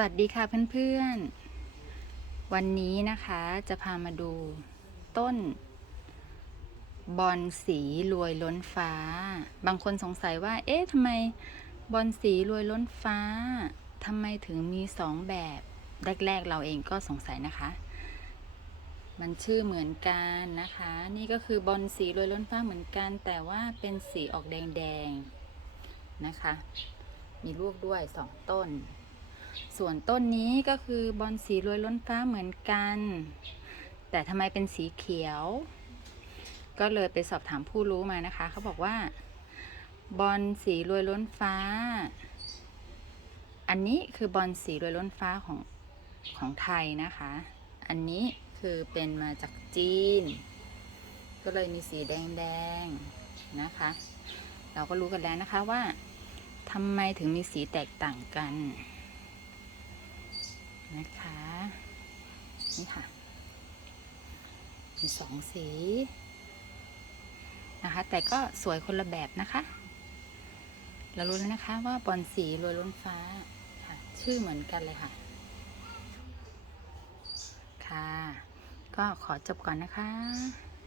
วัสดีค่ะเพื่อนๆ วันนี้นะคะจะพามาดูต้น บอนสีรวยล้นฟ้า บางคนสงสัยว่า เอ๊ะทำไมบอนสีรวยล้นฟ้าทำไมถึงมีสองแบบแรกๆเราเองก็สงสัยนะคะ มันชื่อเหมือนกันนะคะ นี่ก็คือบอลสีรวยล้นฟ้าเหมือนกัน แต่ว่าเป็นสีออกแดงๆนะคะ มีลูกด้วยสองต้น ส่วนต้นนี้ก็คือบอลสีรวยล้นฟ้าเหมือนกัน แต่ทำไมเป็นสีเขียว ก็เลยไปสอบถามผู้รู้มานะคะ เขาบอกว่า บอลสีรวยล้นฟ้า อันนี้คือบอลสีรวยล้นฟ้าของของไทยนะคะ อันนี้คือเป็นมาจากจีน ก็เลยมีสีแดงๆนะคะ เราก็รู้กันแล้วนะคะว่าทำไมถึงมีสีแตกต่างกัน นะคะ นี่ค่ะ มีสองสีนะคะ แต่ก็สวยคนละแบบนะคะ เรารู้แล้วนะคะว่าบอลสีรวยล้นฟ้าค่ะ ชื่อเหมือนกันเลยค่ะ ค่ะ ก็ขอจบก่อนนะคะ